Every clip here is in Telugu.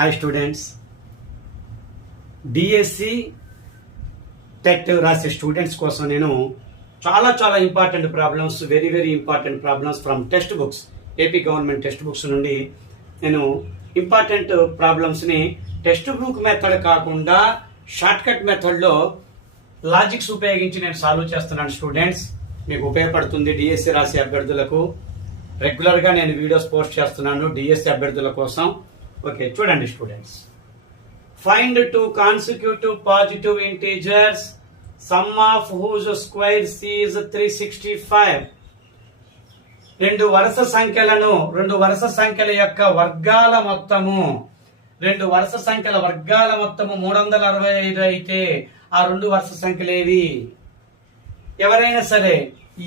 హాయ్ స్టూడెంట్స్, డిఎస్సి టెట్ రాసే స్టూడెంట్స్ కోసం నేను చాలా important problems, very important problems from text books, AP government text books నుండి నేను ఇంపార్టెంట్ ప్రాబ్లమ్స్ని టెక్స్ట్ బుక్ మెథడ్ కాకుండా షార్ట్ కట్ మెథడ్లో లాజిక్స్ ఉపయోగించి నేను సాల్వ్ చేస్తున్నాను. స్టూడెంట్స్, మీకు ఉపయోగపడుతుంది. డిఎస్సి రాసే అభ్యర్థులకు రెగ్యులర్గా నేను వీడియోస్ పోస్ట్ చేస్తున్నాను డిఎస్సి అభ్యర్థుల కోసం. ఓకే, చూడండి students. Find two consecutive positive integers sum of whose squares is 365. రెండు వరుస సంఖ్యల యొక్క వర్గాల మొత్తము 365 అయితే ఆ రెండు వరుస సంఖ్యలు ఏవి? ఎవరైనా సరే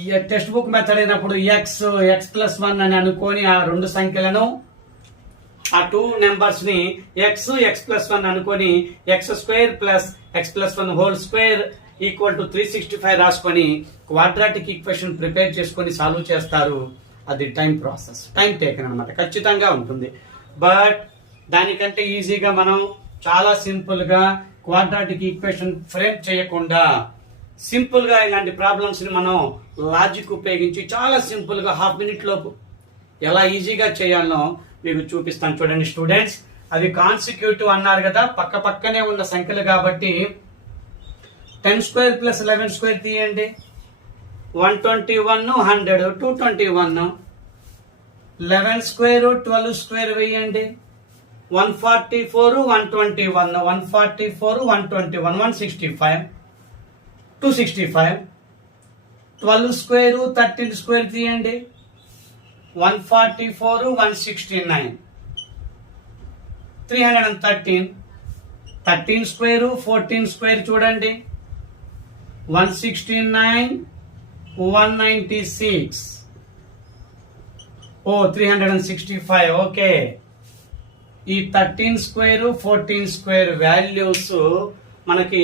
ఈ టెక్స్ట్ బుక్ మెథడ్ అయినప్పుడు x+1 అని అనుకొని ఆ రెండు సంఖ్యలను, ఆ టూ నెంబర్స్ ని x+1 అనుకొని x² + x+1 whole square equal to 365 రాసుకొని క్వాడ్రాటిక్ ఈక్వేషన్ ప్రిపేర్ చేసుకొని సాల్వ్ చేస్తారు. అది టైం ప్రాసెస్, టైం టేకన్ అనమాట. ఖచ్చితంగా ఉంటుంది. బట్ దానికంటే ఈజీగా మనం చాలా సింపుల్ గా క్వాడ్రాటిక్ ఈక్వేషన్ ఫ్రేమ్ చేయకుండా సింపుల్ గా ఇలాంటి ప్రాబ్లమ్స్ ని మనం లాజిక్ ఉపయోగించి చాలా సింపుల్ గా హాఫ్ మినిట్ లోపు ఎలా ఈజీగా చేయాలో మీకు చూపిస్తాను. చూడండి స్టూడెంట్స్, అవి కాన్సిక్యూటివ్ అన్నారు కదా, పక్కనే ఉన్న సంఖ్యలు కాబట్టి 10² + 11² తీయండి. 121 100 221. 11² 12² వేయండి. 144 121 144 121 165 265. 12² 13² తీయండి. 144 169 313. 13² 14² చూడండి. 169 196 365. ఓకే, ఈ 13² 14² వాల్యూస్ మనకి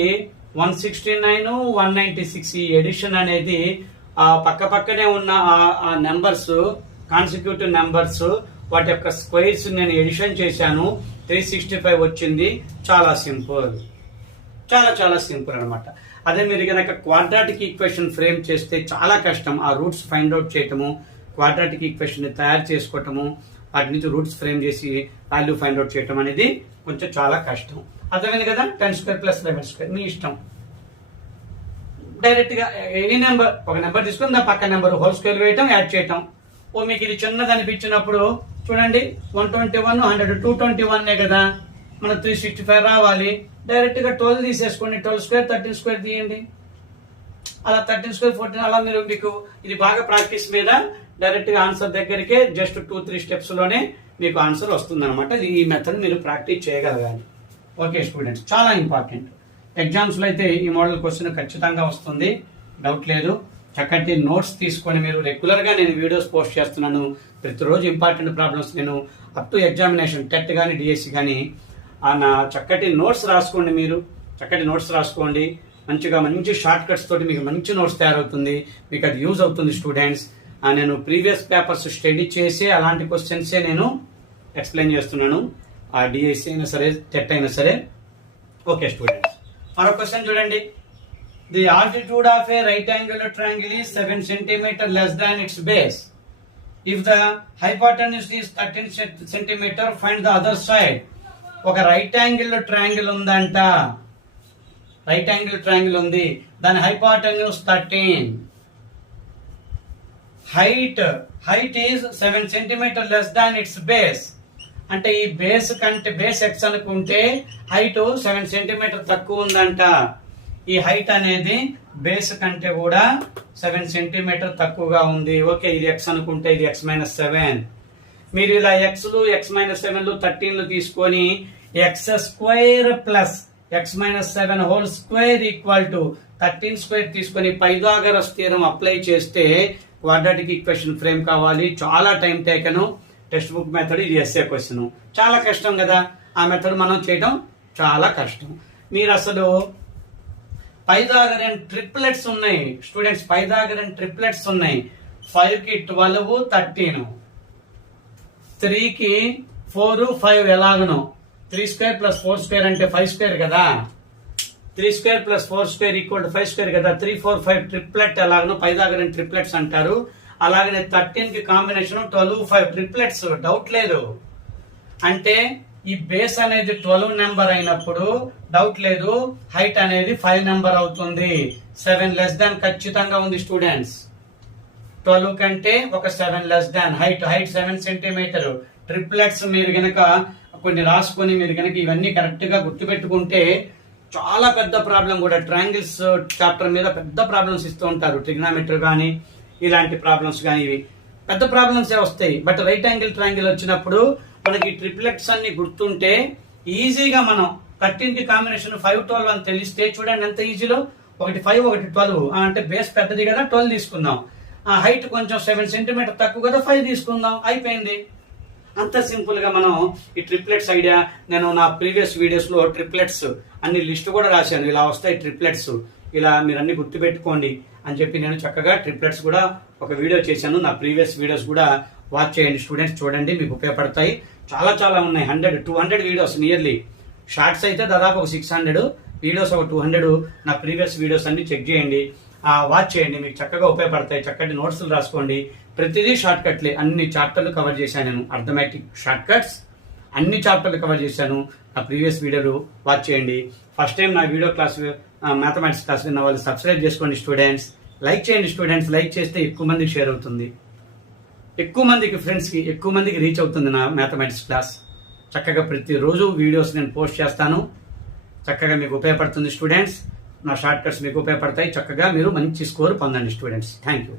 169 196. ఈ ఎడిషన్ అనేది ఆ పక్కనే ఉన్న ఆ నెంబర్స్, కాన్సిక్యూటివ్ నెంబర్స్, వాటి యొక్క స్క్వేర్స్ నేను ఎడిషన్ చేశాను. 365 వచ్చింది. చాలా సింపుల్ అనమాట. అదే మీరు కనుక క్వాడ్రాటిక్ ఈక్వేషన్ ఫ్రేమ్ చేస్తే చాలా కష్టం. ఆ రూట్స్ ఫైండ్ అవుట్ చేయటము, క్వాడ్రాటిక్ ఈక్వేషన్ ని తయారు చేసుకోవటము, వాటి నుంచి రూట్స్ ఫ్రేమ్ చేసి వాల్యూ ఫైండ్ అవుట్ చేయటం అనేది కొంచెం చాలా కష్టం. అర్థమైంది కదా? 10² + 11² మీ ఇష్టం. డైరెక్ట్ గా ఎనీ నెంబర్, ఒక నెంబర్ తీసుకుని దాని పక్క నెంబర్ హోల్ స్క్వేర్ వేయటం, యాడ్ చేయటం. మీకు ఇది చిన్నది అనిపించినప్పుడు చూడండి, 121 100 221 కదా, మన 365 రావాలి. డైరెక్ట్ గా 12 తీసేసుకోండి. 12² 13² తీయండి. అలా 13² 14 అలా మీకు ఇది బాగా ప్రాక్టీస్ మీద డైరెక్ట్ గా ఆన్సర్ దగ్గరికే జస్ట్ 2-3 స్టెప్స్ లోనే మీకు ఆన్సర్ వస్తుంది అనమాట. ఈ మెథడ్ మీరు ప్రాక్టీస్ చేయగలగాలి. ఓకే స్టూడెంట్స్, చాలా ఇంపార్టెంట్. ఎగ్జామ్స్ లో అయితే ఈ మోడల్ క్వశ్చన్ ఖచ్చితంగా వస్తుంది, డౌట్ లేదు. చక్కటి నోట్స్ తీసుకొని మీరు రెగ్యులర్ గా నేను వీడియోస్ పోస్ట్ చేస్తున్నాను. ప్రతిరోజు ఇంపార్టెంట్ ప్రాబ్లమ్స్ నేను అప్ టు ఎగ్జామినేషన్ టెట్ కానీ డిఎస్సి కానీ నా చక్కటి నోట్స్ రాసుకోండి. మీరు చక్కటి నోట్స్ రాసుకోండి. మంచి షార్ట్ కట్స్ తోటి మీకు మంచి నోట్స్ తయారవుతుంది. మీకు అది యూజ్ అవుతుంది స్టూడెంట్స్. నేను ప్రీవియస్ పేపర్స్ స్టడీ చేసి అలాంటి క్వశ్చన్సే నేను ఎక్స్ప్లెయిన్ చేస్తున్నాను. ఆ డిఎస్సి అయినా సరే, టెట్ అయినా సరే. ఓకే స్టూడెంట్స్, మరో క్వశ్చన్ చూడండి. The altitude of a right angular triangle is 7 cm less than its base. If the hypotenuse is 13 cm, find the other side. ఒక రైట్ యాంగిల్ ట్రయాంగిల్ ఉందంట. రైట్ యాంగిల్ ట్రయాంగిల్ ఉంది, దాని hypotenuse 13. Height is 7 cm less than it's base. అంటే ఈ బేస్ కంటే, బేస్ ఎక్స్ అనుకుంటే హైట్ 7 cm తక్కువ ఉందంట. ఈ హైట్ అనేది బేస్ కంటే కూడా 7 cm తక్కువగా ఉంది. ఓకే, ఇది ఎక్స్ అనుకుంటే ఇది x-7. మీరు ఇలా x-లు x-7లు 13లు తీసుకొని x² + x-7 whole square equal to 13² తీసుకొని పైథాగరస్ థియరం అప్లై చేస్తే క్వాడ్రాటిక్ ఈక్వేషన్ ఫ్రేమ్ కావాలి. చాలా టైం టేకను. టెక్స్ట్ బుక్ మెథడ్, ఇది ఎస్ఏ క్వశ్చన్. చాలా కష్టం కదా, ఆ మెథడ్ మనం చేయడం చాలా కష్టం. మీరు అసలు పైథాగరన్ ట్రిప్లెట్స్ ఉన్నాయి స్టూడెంట్స్, పైథాగరన్ ట్రిప్లెట్స్ ఉన్నాయి. 5 కి 12 13, 3 కి 4 5 ఎలాగనో 3 స్క్వేర్ ప్లస్ 4 స్క్వేర్ అంటే 5 స్క్వేర్ కదా. 3 square plus 4 square equal to 5 square కదా. 3, 4, 5 ట్రిప్లెట్ ఎలాగనో పైదాగని ట్రిప్లెట్స్ అంటారు. అలాగనే 13 కి కాంబినేషన్ 12, 5 ట్రిప్లెట్స్, డౌట్ లేదు. అంటే ఈ బేస్ అనేది 12 నెంబర్ అయినప్పుడు డౌట్ లేదు, హైట్ అనేది 5 నెంబర్ అవుతుంది. 7 లెస్ దాన్ ఖచ్చితంగా ఉంది స్టూడెంట్స్. 12 కంటే ఒక 7 less than. Height 7 centimetre. Triplets మీరు గనక కొన్ని రాసుకొని మీరు గనక ఇవన్నీ కరెక్ట్ గా గుర్తుపెట్టుకుంటే చాలా పెద్ద ప్రాబ్లం కూడా. ట్రయాంగిల్స్ చాప్టర్ మీద పెద్ద ప్రాబ్లమ్స్ ఇస్తూ ఉంటారు. ట్రిగ్నామెట్రీ కానీ ఇలాంటి ప్రాబ్లమ్స్ కానీ ఇవి పెద్ద ప్రాబ్లమ్స్ వస్తాయి. బట్ రైట్ యాంగిల్ ట్రయాంగిల్ వచ్చినప్పుడు మనకి ట్రిప్లెట్స్ అన్ని గుర్తుంటే ఈజీగా మనం 13 కి కాంబినేషన్ 5, 12 అని తెలిస్తే చూడండి ఎంత ఈజీలో. ఒకటి 5, ఒకటి 12 అంటే బేస్ పెద్దది కదా 12 తీసుకుందాం. ఆ హైట్ కొంచెం 7 సెంటీమీటర్ తక్కువ కదా 5 తీసుకుందాం, అయిపోయింది. అంత సింపుల్ గా మనం ఈ ట్రిప్లెట్స్ ఐడియా, నేను నా ప్రీవియస్ వీడియోస్ లో ట్రిప్లెట్స్ అన్ని లిస్ట్ కూడా రాశాను. ఇలా వస్తాయి ట్రిప్లెట్స్, ఇలా మీరు అన్ని గుర్తుపెట్టుకోండి అని చెప్పి నేను చక్కగా ట్రిప్లెట్స్ కూడా ఒక వీడియో చేశాను. నా ప్రీవియస్ వీడియోస్ కూడా వాచ్ చేయండి స్టూడెంట్స్, చూడండి మీకు ఉపయోగపడతాయి. చాలా చాలా ఉన్నాయి, 100, 200 వీడియోస్ నియర్లీ. షార్ట్స్ అయితే దాదాపు ఒక 600, వీడియోస్ ఒక 200. నా ప్రీవియస్ వీడియోస్ అన్ని చెక్ చేయండి, వాచ్ చేయండి, మీకు చక్కగా ఉపయోగపడతాయి. చక్కటి నోట్స్లు రాసుకోండి. ప్రతిదీ షార్ట్ కట్లే. అన్ని చాప్టర్లు కవర్ చేశాను నేను. అర్థమెటిక్ షార్ట్ కట్స్ అన్ని చాప్టర్లు కవర్ చేశాను. నా ప్రీవియస్ వీడియోలు వాచ్ చేయండి. ఫస్ట్ టైం నా వీడియో క్లాస్ మ్యాథమెటిక్స్ క్లాస్ విన్న వాళ్ళు సబ్స్క్రైబ్ చేసుకోండి స్టూడెంట్స్. లైక్ చేయండి స్టూడెంట్స్. లైక్ చేస్తే ఎక్కువ మందికి షేర్ అవుతుంది, ఎక్కువ మందికి ఫ్రెండ్స్కి ఎక్కువ మందికి రీచ్ అవుతుంది నా మ్యాథమెటిక్స్ క్లాస్. చక్కగా ప్రతిరోజు వీడియోస్ నేను పోస్ట్ చేస్తాను. చక్కగా మీకు ఉపయోగపడుతుంది స్టూడెంట్స్. నా షార్ట్ కట్స్ మీకు ఉపయోగపడతాయి. చక్కగా మీరు మంచి స్కోర్ పొందండి స్టూడెంట్స్. Thank you.